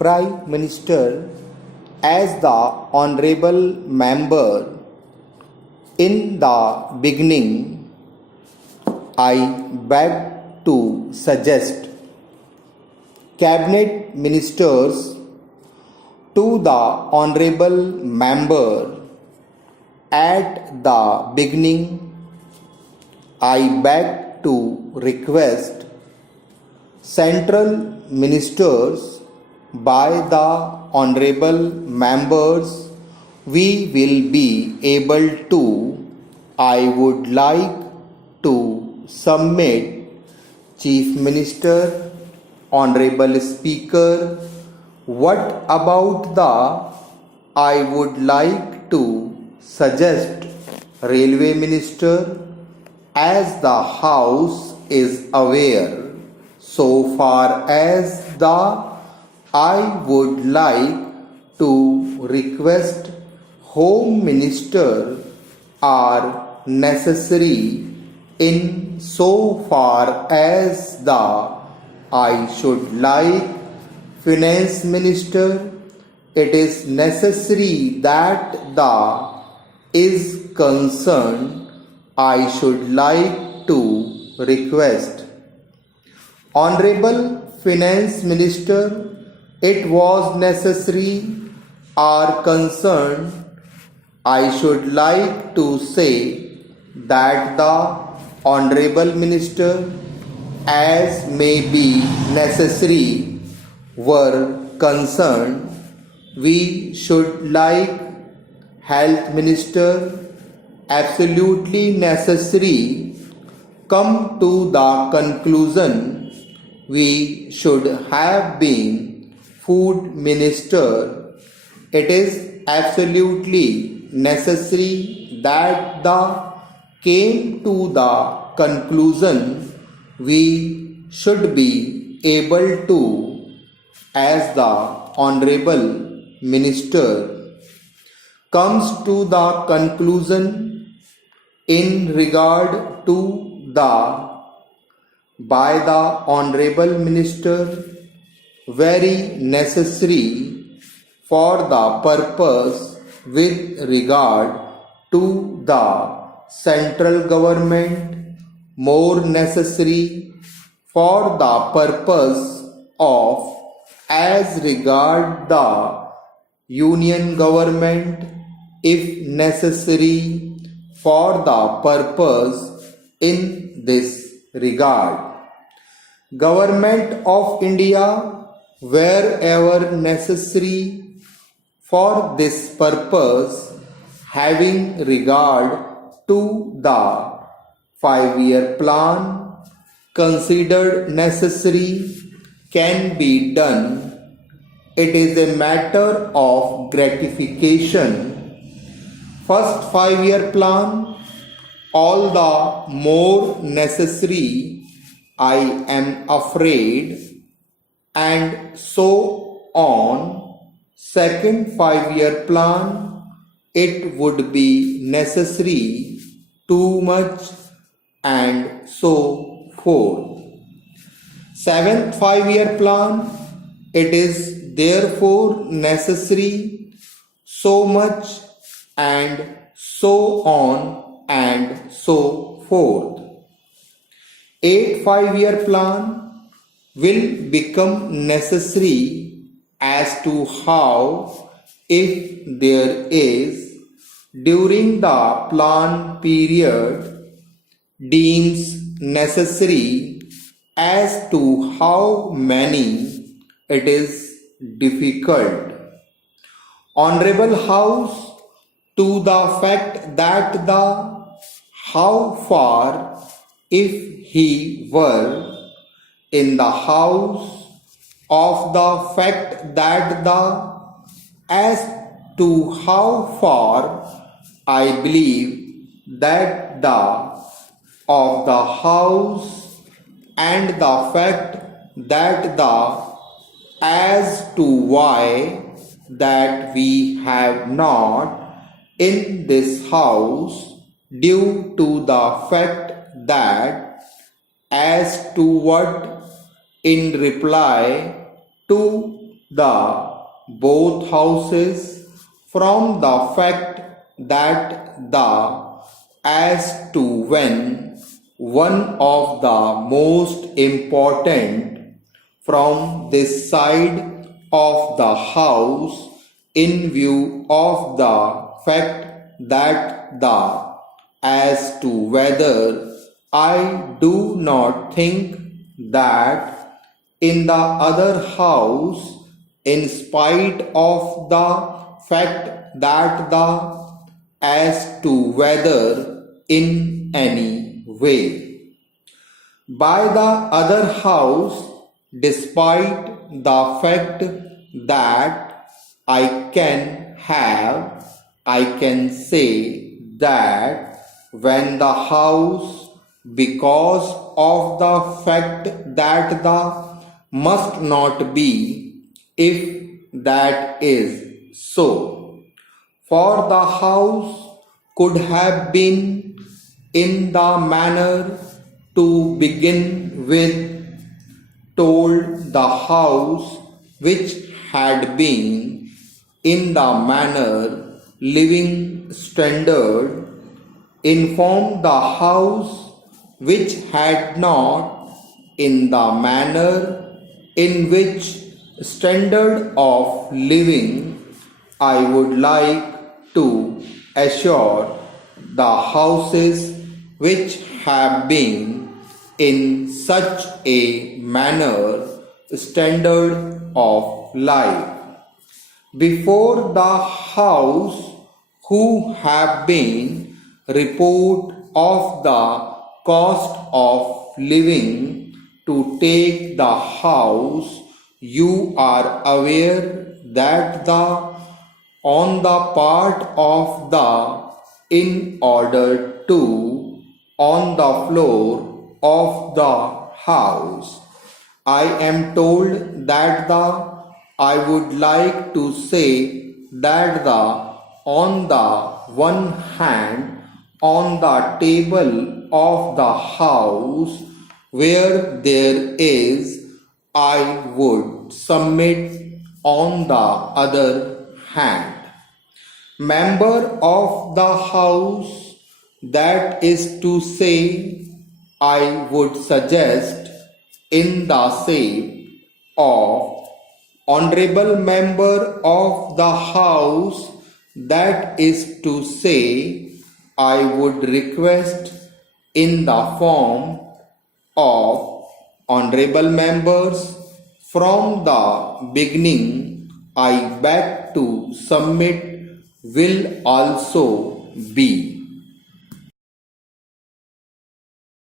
Prime Minister, as the honorable member, in the beginning, I beg to suggest cabinet ministers to the honorable member. At the beginning, I beg to request central ministers by the honorable members we will be able to. I would like to submit Chief Minister, Honorable Speaker. What about the I would like to suggest Railway Minister, as the House is aware, so far as the I would like to request Home Minister are necessary in so far as the I should like Finance Minister. It is necessary that the is concerned. I should like to request Honorable Finance Minister. It was necessary or concerned. I should like to say that the Honorable Minister, as may be necessary, were concerned. We should like Health Minister, absolutely necessary. Come to the conclusion, we should have been Food Minister. It is absolutely necessary that the came to the conclusion we should be able to, as the Honorable Minister comes to the conclusion in regard to the by the Honorable Minister very necessary for the purpose with regard to the central government, more necessary for the purpose of as regard the union government, if necessary for the purpose in this regard. Government of India, wherever necessary for this purpose, having regard to the 5-year plan, considered necessary, can be done. It is a matter of gratification. First 5-year plan, all the more necessary, I am afraid, and so on. Second 5-year plan, it would be necessary too much, and so forth. Seventh 5-year plan, it is therefore necessary so much, and so on and so forth. 8th 5-year plan will become necessary as to how, if there is during the plan period, deems necessary as to how many, it is difficult. Honorable House, to the fact that the how far, if he were in the house, of the fact that the as to how far, I believe that the of the house, and the fact that the as to why, that we have not in this house, due to the fact that as to what, in reply to the both houses from the fact that the as to when one of the most important from this side of the house in view of the fact that the as to whether I do not think that in the other house, in spite of the fact that the as to whether in any way. By the other house, despite the fact that I can have, I can say that when the house, because of the fact that the must not be, if that is so. For the house could have been in the manner to begin with told the house which had been in the manner living standard informed the house which had not in the manner in which standard of living I would like to assure the houses which have been in such a manner standard of life before the house who have been report of the cost of living to take the house. You are aware that the on the part of the in order to on the floor of the house. I am told that the I would like to say that the on the one hand on the table of the house where there is I would submit on the other hand. Member of the house, that is to say, I would suggest in the shape of honorable member of the house, that is to say, I would request in the form of honorable members from the beginning I beg to submit will also be.